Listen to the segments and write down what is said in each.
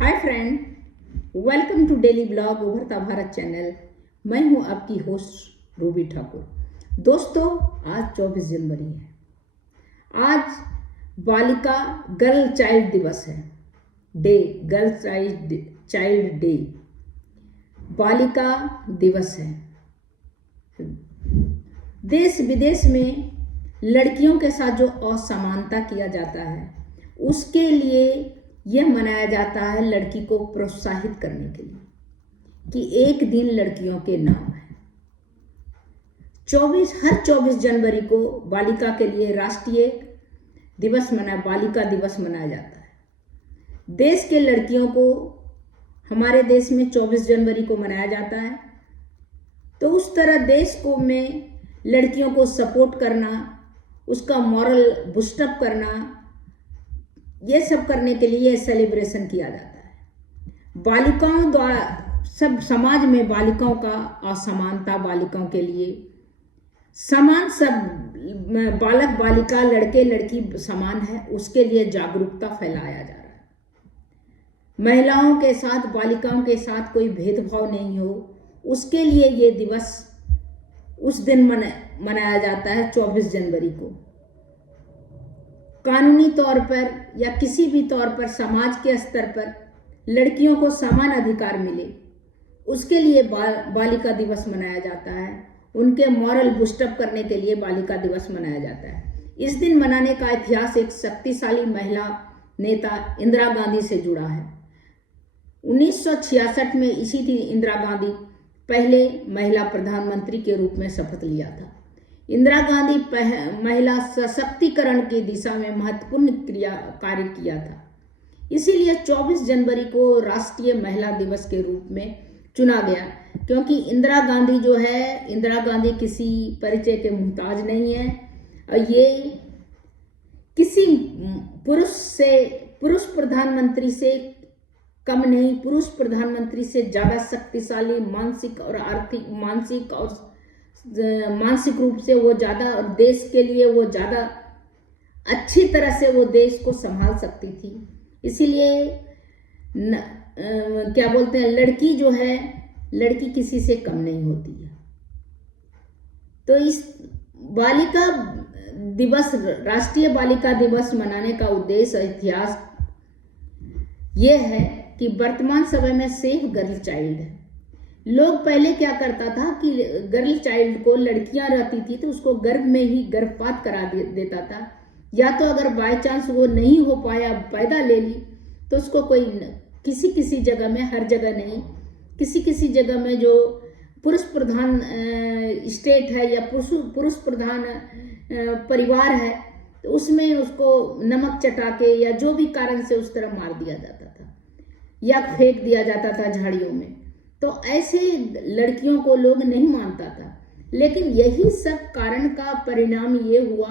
Hi friend, welcome to daily blog Ubharta Bharat channel. मैं हूं आपकी होस्ट रूबी ठाकुर। दोस्तों, आज 24 जनवरी है। आज बालिका गर्ल चाइल्ड दिवस है। गर्ल चाइल्ड डे, बालिका दिवस है। देश विदेश में लड़कियों के साथ जो असमानता किया जाता है उसके लिए यह मनाया जाता है, लड़की को प्रोत्साहित करने के लिए कि एक दिन लड़कियों के नाम है। हर 24 जनवरी को बालिका के लिए राष्ट्रीय बालिका दिवस मनाया जाता है। देश के लड़कियों को हमारे देश में 24 जनवरी को मनाया जाता है। तो उस तरह देश को में लड़कियों को सपोर्ट करना, उसका मॉरल बूस्टअप करना, ये सब करने के लिए सेलिब्रेशन किया जाता है। बालिकाओं द्वारा सब समाज में बालिकाओं का असमानता, बालिकाओं के लिए समान, सब बालक बालिका लड़के लड़की समान है, उसके लिए जागरूकता फैलाया जा रहा है। महिलाओं के साथ, बालिकाओं के साथ कोई भेदभाव नहीं हो, उसके लिए ये दिवस उस दिन मनाया जाता है 24 जनवरी को। कानूनी तौर पर या किसी भी तौर पर समाज के स्तर पर लड़कियों को समान अधिकार मिले, उसके लिए बालिका दिवस मनाया जाता है। उनके मॉरल बूस्टअप करने के लिए बालिका दिवस मनाया जाता है। इस दिन मनाने का इतिहास एक शक्तिशाली महिला नेता इंदिरा गांधी से जुड़ा है। 1966 में इसी दिन इंदिरा गांधी पहले महिला प्रधानमंत्री के रूप में शपथ लिया था। इंदिरा गांधी महिला सशक्तिकरण की दिशा में महत्वपूर्ण कार्य किया था। इसीलिए 24 जनवरी को राष्ट्रीय महिला दिवस के रूप में चुना गया, क्योंकि इंदिरा गांधी जो है, इंदिरा गांधी किसी परिचय के मुहताज नहीं है और ये किसी पुरुष प्रधानमंत्री से कम नहीं, पुरुष प्रधानमंत्री से ज़्यादा शक्तिशाली मानसिक रूप से वो ज़्यादा, और देश के लिए वो ज़्यादा अच्छी तरह से वो देश को संभाल सकती थी। इसीलिए क्या बोलते हैं, लड़की जो है, लड़की किसी से कम नहीं होती है। तो इस बालिका दिवस, राष्ट्रीय बालिका दिवस मनाने का उद्देश्य और इतिहास ये है कि वर्तमान समय में सेफ गर्ल चाइल्ड है। लोग पहले क्या करता था कि गर्ल चाइल्ड को, लड़कियां रहती थी तो उसको गर्भ में ही गर्भपात करा देता था, या तो अगर बाय चांस वो नहीं हो पाया, पैदा ले ली, तो उसको कोई किसी जगह में, हर जगह नहीं, किसी जगह में जो पुरुष प्रधान स्टेट है या पुरुष प्रधान परिवार है, तो उसमें उसको नमक चटा के या जो भी कारण से उस तरह मार दिया जाता था या फेंक दिया जाता था झाड़ियों में। तो ऐसे लड़कियों को लोग नहीं मानता था। लेकिन यही सब कारण का परिणाम ये हुआ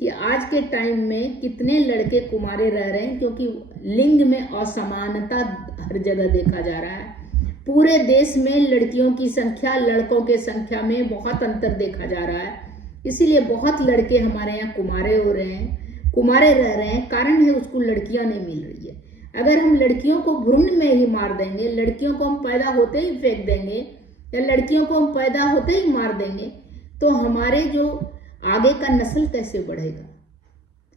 कि आज के टाइम में कितने लड़के कुमारे रह रहे हैं, क्योंकि लिंग में असमानता हर जगह देखा जा रहा है। पूरे देश में लड़कियों की संख्या लड़कों के संख्या में बहुत अंतर देखा जा रहा है। इसीलिए बहुत लड़के हमारे यहाँ कुमारे हो रहे हैं, कुमारे रह रहे हैं। कारण है उसको लड़कियां नहीं मिल रही है। अगर हम लड़कियों को भ्रूण में ही मार देंगे, लड़कियों को हम पैदा होते ही फेंक देंगे या लड़कियों को हम पैदा होते ही मार देंगे, तो हमारे जो आगे का नस्ल कैसे बढ़ेगा,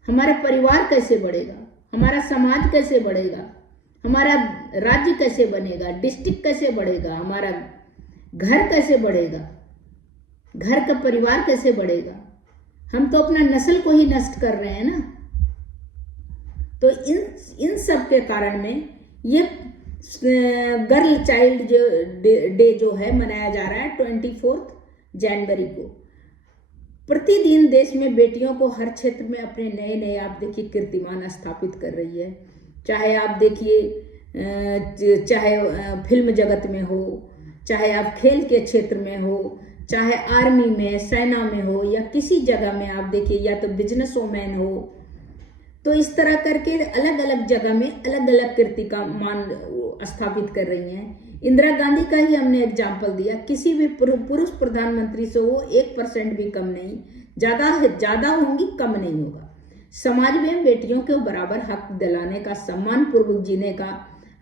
हमारा परिवार कैसे बढ़ेगा, हमारा समाज कैसे बढ़ेगा, हमारा राज्य कैसे बनेगा, डिस्ट्रिक्ट कैसे बढ़ेगा, हमारा घर कैसे बढ़ेगा, घर का परिवार कैसे बढ़ेगा। हम तो अपना नस्ल को ही नष्ट कर रहे हैं ना। तो इन सब के कारण में ये गर्ल चाइल्ड डे जो है मनाया जा रहा है 24 जनवरी को। प्रतिदिन देश में बेटियों को हर क्षेत्र में अपने नए नए, आप देखिए, कीर्तिमान स्थापित कर रही है। चाहे आप देखिए, चाहे फिल्म जगत में हो, चाहे आप खेल के क्षेत्र में हो, चाहे आर्मी में, सेना में हो, या किसी जगह में आप देखिए, या तो बिजनेस वोमैन हो, तो इस तरह करके अलग अलग जगह में अलग अलग कीर्ति का मान स्थापित कर रही हैं। इंदिरा गांधी का ही हमने एग्जाम्पल दिया। किसी भी पुरुष प्रधानमंत्री से वो 1% भी कम नहीं, ज़्यादा होंगी, कम नहीं होगा। समाज में बेटियों को बराबर हक दिलाने का, सम्मान पूर्वक जीने का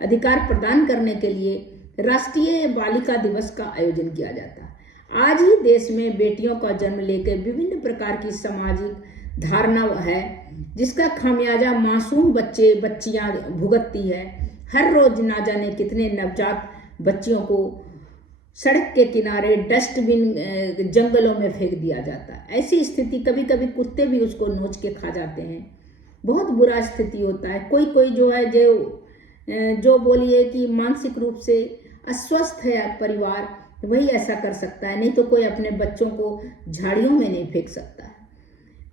अधिकार प्रदान करने के लिए राष्ट्रीय बालिका दिवस का आयोजन किया जाता है। आज ही देश में बेटियों का जन्म लेकर विभिन्न प्रकार की सामाजिक धारणा है, जिसका खामियाजा मासूम बच्चे बच्चियां भुगतती है। हर रोज ना जाने कितने नवजात बच्चियों को सड़क के किनारे डस्टबिन जंगलों में फेंक दिया जाता है। ऐसी स्थिति, कभी कभी कुत्ते भी उसको नोच के खा जाते हैं। बहुत बुरा स्थिति होता है। कोई कोई जो है जो बोलिए कि मानसिक रूप से अस्वस्थ है परिवार, वही ऐसा कर सकता है, नहीं तो कोई अपने बच्चों को झाड़ियों में नहीं फेंक सकता है।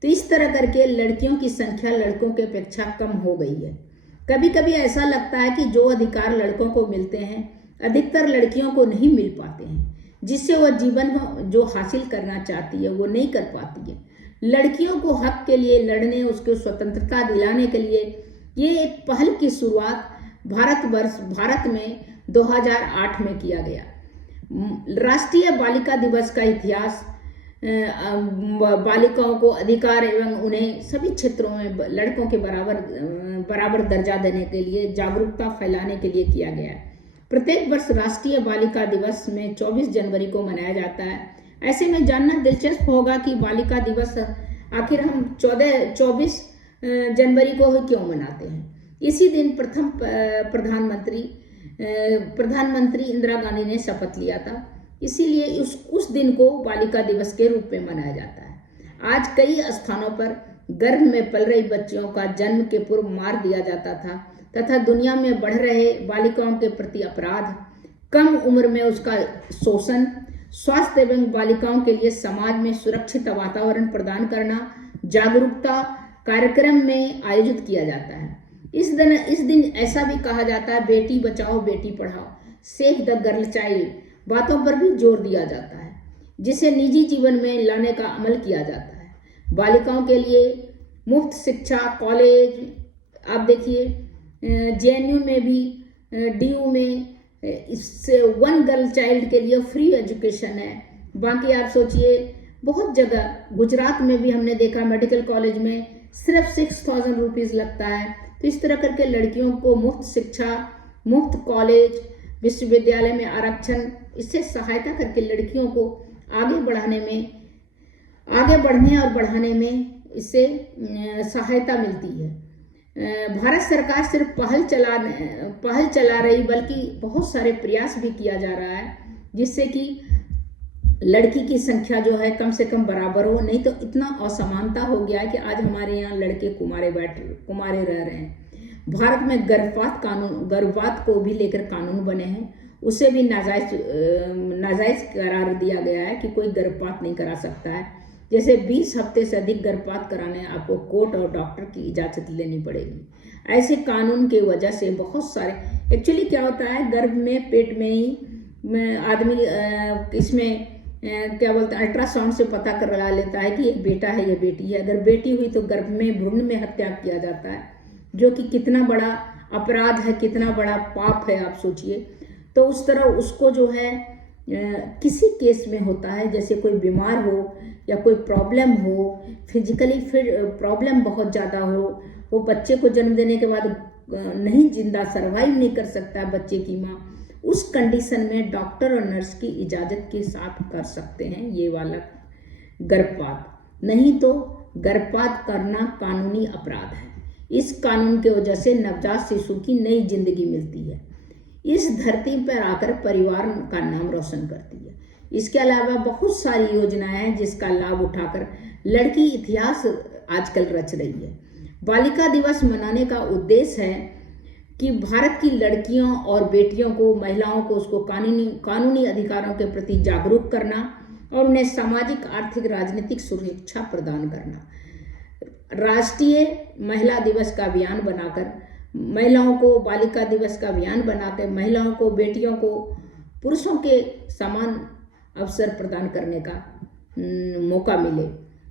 तो इस तरह करके लड़कियों की संख्या लड़कों की अपेक्षा कम हो गई है। कभी कभी ऐसा लगता है कि जो अधिकार लड़कों को मिलते हैं अधिकतर लड़कियों को नहीं मिल पाते हैं, जिससे वह जीवन में जो हासिल करना चाहती है वो नहीं कर पाती है। लड़कियों को हक के लिए लड़ने, उसको स्वतंत्रता दिलाने के लिए ये एक पहल की शुरुआत भारत में 2008 में किया गया। राष्ट्रीय बालिका दिवस का इतिहास बालिकाओं को अधिकार एवं उन्हें सभी क्षेत्रों में लड़कों के बराबर दर्जा देने के लिए जागरूकता फैलाने के लिए किया गया है। प्रत्येक वर्ष राष्ट्रीय बालिका दिवस में 24 जनवरी को मनाया जाता है। ऐसे में जानना दिलचस्प होगा कि बालिका दिवस आखिर हम 24 जनवरी को क्यों मनाते हैं। इसी दिन प्रथम प्रधानमंत्री इंदिरा गांधी ने शपथ लिया था, इसीलिए उस दिन को बालिका दिवस के रूप में मनाया जाता है। आज कई स्थानों पर गर्भ में पल रही बच्चियों का जन्म के पूर्व मार दिया जाता था तथा दुनिया में बढ़ रहे बालिकाओं के प्रति अपराध, कम उम्र में उसका शोषण, स्वास्थ्य एवं बालिकाओं के लिए समाज में सुरक्षित वातावरण प्रदान करना जागरूकता कार्यक्रम में आयोजित किया जाता है। इस दिन ऐसा भी कहा जाता है, Beti Bachao Beti Padhao, save the girl child बातों पर भी जोर दिया जाता है, जिसे निजी जीवन में लाने का अमल किया जाता है। बालिकाओं के लिए मुफ्त शिक्षा, कॉलेज, आप देखिए JNU में भी, DU में इससे वन गर्ल चाइल्ड के लिए फ्री एजुकेशन है। बाकी आप सोचिए बहुत जगह, गुजरात में भी हमने देखा मेडिकल कॉलेज में सिर्फ 6000 रुपीज़ लगता है। तो इस तरह करके लड़कियों को मुफ्त शिक्षा, मुफ्त कॉलेज, विश्वविद्यालय में आरक्षण, इससे सहायता करके लड़कियों को आगे बढ़ने और बढ़ाने में इससे सहायता मिलती है। भारत सरकार सिर्फ पहल चला रही, बल्कि बहुत सारे प्रयास भी किया जा रहा है, जिससे कि लड़की की संख्या जो है कम से कम बराबर हो। नहीं तो इतना असमानता हो गया है कि आज हमारे यहाँ लड़के कुमारे रह रहे हैं। भारत में गर्भपात को भी लेकर कानून बने हैं, उसे भी नाजायज करार दिया गया है कि कोई गर्भपात नहीं करा सकता है। जैसे 20 हफ्ते से अधिक गर्भपात कराने आपको कोर्ट और डॉक्टर की इजाज़त लेनी पड़ेगी। ऐसे कानून की वजह से बहुत सारे, एक्चुअली क्या होता है, गर्भ में पेट में ही आदमी इसमें क्या बोलते हैं, अल्ट्रासाउंड से पता कर लेता है कि ये बेटा है ये बेटी है। अगर बेटी हुई तो गर्भ में भ्रूण में हत्या किया जाता है, जो कि कितना बड़ा अपराध है, कितना बड़ा पाप है, आप सोचिए। तो उस तरह उसको जो है किसी केस में होता है, जैसे कोई बीमार हो या कोई प्रॉब्लम हो, फिजिकली फिर प्रॉब्लम बहुत ज़्यादा हो, वो बच्चे को जन्म देने के बाद नहीं जिंदा सर्वाइव नहीं कर सकता बच्चे की माँ, उस कंडीशन में डॉक्टर और नर्स की इजाज़त के साथ कर सकते हैं ये वाला गर्भपात। नहीं तो गर्भपात करना कानूनी अपराध है। इस कानून की वजह से नवजात शिशु की नई जिंदगी मिलती है, इस धरती पर आकर परिवार का नाम रोशन करती है। इसके अलावा बहुत सारी योजनाएं हैं जिसका लाभ उठाकर लड़की इतिहास आजकल रच रही है। बालिका दिवस मनाने का उद्देश्य है कि भारत की लड़कियों और बेटियों को, महिलाओं को उसको कानूनी अधिकारों के प्रति जागरूक करना और उन्हें सामाजिक, आर्थिक, राजनीतिक सुरक्षा प्रदान करना। राष्ट्रीय महिला दिवस का अभियान बनाकर महिलाओं को, बालिका दिवस का अभियान बनाकर महिलाओं को, बेटियों को पुरुषों के समान अवसर प्रदान करने का मौका मिले,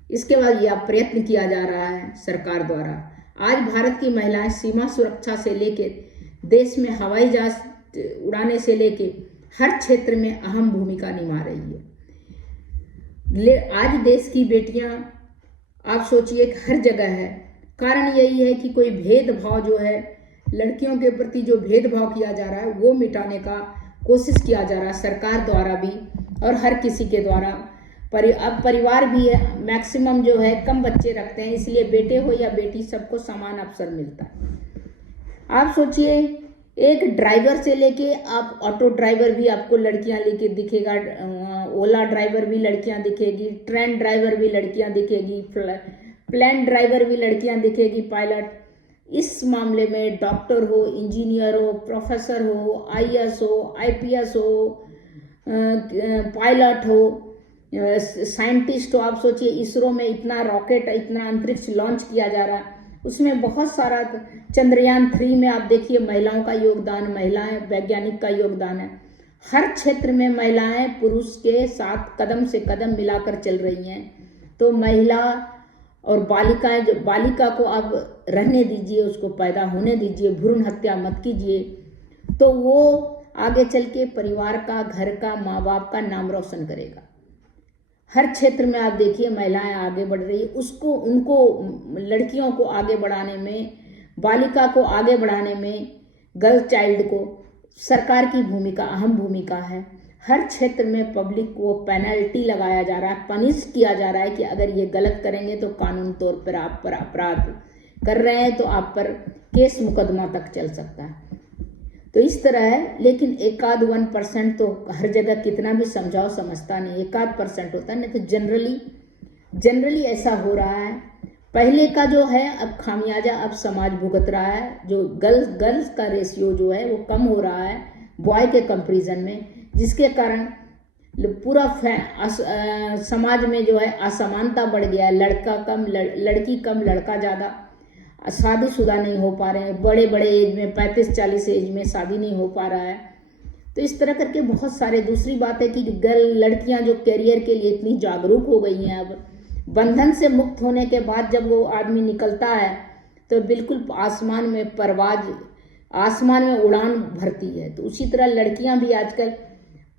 इसके बाद यह प्रयत्न किया जा रहा है सरकार द्वारा। आज भारत की महिलाएं सीमा सुरक्षा से लेकर देश में हवाई जहाज उड़ाने से लेकर हर क्षेत्र में अहम भूमिका निभा रही है। आज देश की बेटियां, आप सोचिए, हर जगह है। कारण यही है कि कोई भेदभाव जो है लड़कियों के प्रति जो भेदभाव किया जा रहा है वो मिटाने का कोशिश किया जा रहा है सरकार द्वारा भी और हर किसी के द्वारा। अब परिवार भी है मैक्सिमम जो है कम बच्चे रखते हैं, इसलिए बेटे हो या बेटी सबको समान अवसर मिलता है। आप सोचिए, एक ड्राइवर से लेके आप ऑटो ड्राइवर भी आपको लड़कियां लेके दिखेगा, ओला ड्राइवर भी लड़कियां दिखेगी, ट्रेन ड्राइवर भी लड़कियां दिखेगी, प्लेन ड्राइवर भी लड़कियां दिखेगी, पायलट। इस मामले में डॉक्टर हो, इंजीनियर हो, प्रोफेसर हो, आईएएस हो, आईपीएस हो, पायलट हो, साइंटिस्ट हो। आप सोचिए, इसरो में इतना रॉकेट, इतना अंतरिक्ष लॉन्च किया जा रहा है, उसमें बहुत सारा, चंद्रयान 3 में आप देखिए महिलाओं का योगदान, महिलाएं वैज्ञानिक का योगदान है। हर क्षेत्र में महिलाएं पुरुष के साथ कदम से कदम मिलाकर चल रही हैं। तो महिला और बालिकाएं, जो बालिका को आप रहने दीजिए, उसको पैदा होने दीजिए, भ्रूण हत्या मत कीजिए, तो वो आगे चल के परिवार का, घर का, माँ बाप का नाम रोशन करेगा। हर क्षेत्र में आप देखिए महिलाएं आगे बढ़ रही है, उसको, उनको, लड़कियों को आगे बढ़ाने में, बालिका को आगे बढ़ाने में, गर्ल चाइल्ड को सरकार की भूमिका, अहम भूमिका है। हर क्षेत्र में पब्लिक को पेनल्टी लगाया जा रहा है, पनिश किया जा रहा है कि अगर ये गलत करेंगे तो कानून तौर पर आप पर अपराध कर रहे हैं तो आप पर केस मुकदमा तक चल सकता है। तो इस तरह है। लेकिन 1% तो हर जगह कितना भी समझाओ समझता नहीं, 1% होता है, नहीं तो जनरली ऐसा हो रहा है। पहले का जो है अब खामियाजा अब समाज भुगत रहा है। जो गर्ल्स का रेशियो जो है वो कम हो रहा है बॉय के कंपैरिजन में, जिसके कारण पूरा समाज में जो है असमानता बढ़ गया है। लड़का कम, लड़की कम, लड़का ज़्यादा। शादीशुदा नहीं हो पा रहे हैं, बड़े बड़े एज में 35-40 एज में शादी नहीं हो पा रहा है। तो इस तरह करके बहुत सारे। दूसरी बात है कि लड़कियां जो कैरियर के लिए इतनी जागरूक हो गई हैं, अब बंधन से मुक्त होने के बाद जब वो आदमी निकलता है तो बिल्कुल आसमान में परवाज, आसमान में उड़ान भरती है। तो उसी तरह लड़कियां भी आजकल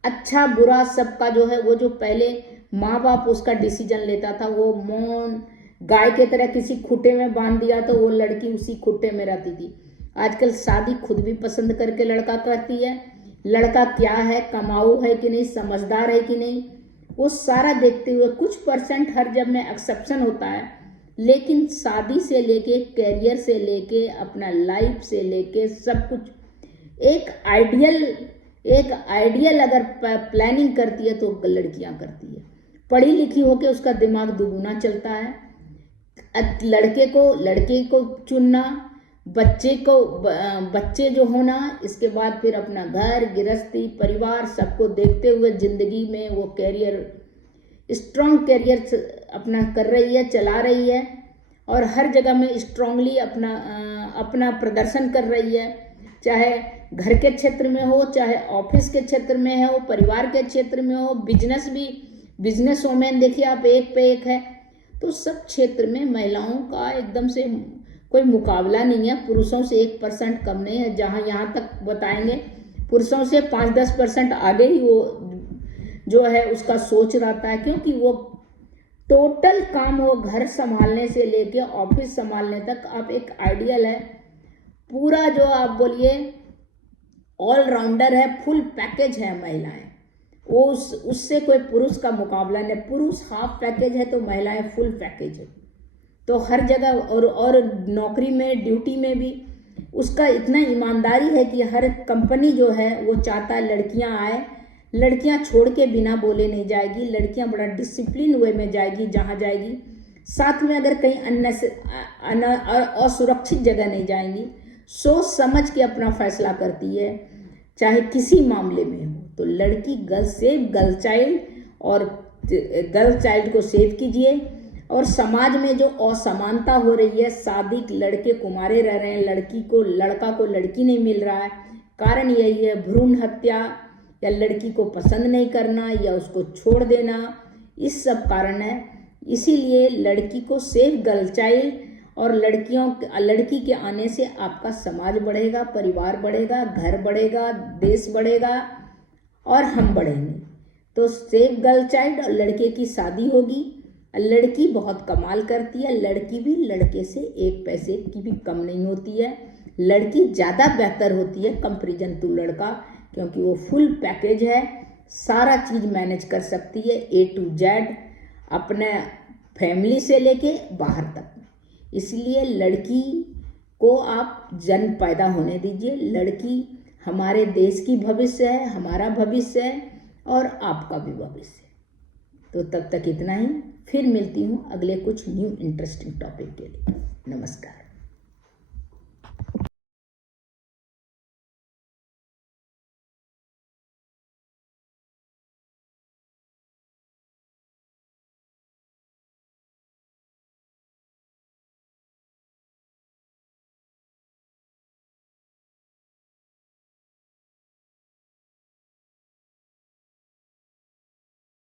अच्छा बुरा सबका जो है, वो जो पहले माँ बाप उसका डिसीजन लेता था, वो मौन गाय के तरह किसी खुट्टे में बांध दिया तो वो लड़की उसी खुट्टे में रहती थी। आजकल शादी खुद भी पसंद करके लड़का करती है। लड़का क्या है, कमाऊ है कि नहीं, समझदार है कि नहीं, वो सारा देखते हुए कुछ % हर जब में एक्सेप्शन होता है। लेकिन शादी से लेके, कैरियर से लेके, अपना लाइफ से लेके सब कुछ एक आइडियल अगर प्लानिंग करती है तो लड़कियां करती है। पढ़ी लिखी होके उसका दिमाग दुगुना चलता है। लड़के को चुनना, बच्चे जो होना, इसके बाद फिर अपना घर गृहस्थी परिवार सबको देखते हुए जिंदगी में वो स्ट्रॉन्ग कैरियर अपना कर रही है, चला रही है और हर जगह में स्ट्रांगली अपना प्रदर्शन कर रही है। चाहे घर के क्षेत्र में हो, चाहे ऑफिस के क्षेत्र में हो, परिवार के क्षेत्र में हो, बिजनेस वोमेन देखिए आप एक पे एक है। तो सब क्षेत्र में महिलाओं का एकदम से कोई मुकाबला नहीं है, पुरुषों से 1% कम नहीं है। जहाँ यहाँ तक बताएंगे पुरुषों से 5-10% आगे ही वो जो है उसका सोच रहता है, क्योंकि वो टोटल काम, वो घर संभालने से लेके ऑफिस संभालने तक आप एक आइडियल है, पूरा जो आप बोलिए ऑलराउंडर है, फुल पैकेज है महिलाएं। वो उससे कोई पुरुष का मुकाबला नहीं। पुरुष हाफ पैकेज है तो महिलाएं फुल पैकेज है। तो हर जगह और नौकरी में, ड्यूटी में भी उसका इतना ईमानदारी है कि हर कंपनी जो है वो चाहता है लड़कियां आए, लड़कियां छोड़ के बिना बोले नहीं जाएगी, लड़कियां बड़ा डिसिप्लिन वे में जाएगी जहाँ जाएगी। साथ में अगर कहीं असुरक्षित जगह नहीं जाएंगी, सोच समझ के अपना फैसला करती है, चाहे किसी मामले में हो। तो लड़की गर्ल चाइल्ड, और गर्ल चाइल्ड को सेव कीजिए। और समाज में जो असमानता हो रही है, शादी लड़के कुंवारे रह रहे हैं, लड़का को लड़की नहीं मिल रहा है, कारण यही है भ्रूण हत्या या लड़की को पसंद नहीं करना या उसको छोड़ देना, इस सब कारण है। इसीलिए लड़की को सेव गर्ल चाइल्ड, और लड़की के आने से आपका समाज बढ़ेगा, परिवार बढ़ेगा, घर बढ़ेगा, देश बढ़ेगा और हम बढ़ेंगे। तो सेव गर्ल चाइल्ड, और लड़के की शादी होगी। लड़की बहुत कमाल करती है, लड़की भी लड़के से 1 पैसे की भी कम नहीं होती है। लड़की ज़्यादा बेहतर होती है कंपेरिजन टू लड़का, क्योंकि वो फुल पैकेज है, सारा चीज़ मैनेज कर सकती है A to Z, अपने फैमिली से लेके बाहर तक। इसलिए लड़की को आप जन्म पैदा होने दीजिए। लड़की हमारे देश की भविष्य है, हमारा भविष्य है और आपका भी भविष्य है। तो तब तक इतना ही, फिर मिलती हूँ अगले कुछ न्यू इंटरेस्टिंग टॉपिक के लिए। नमस्कार।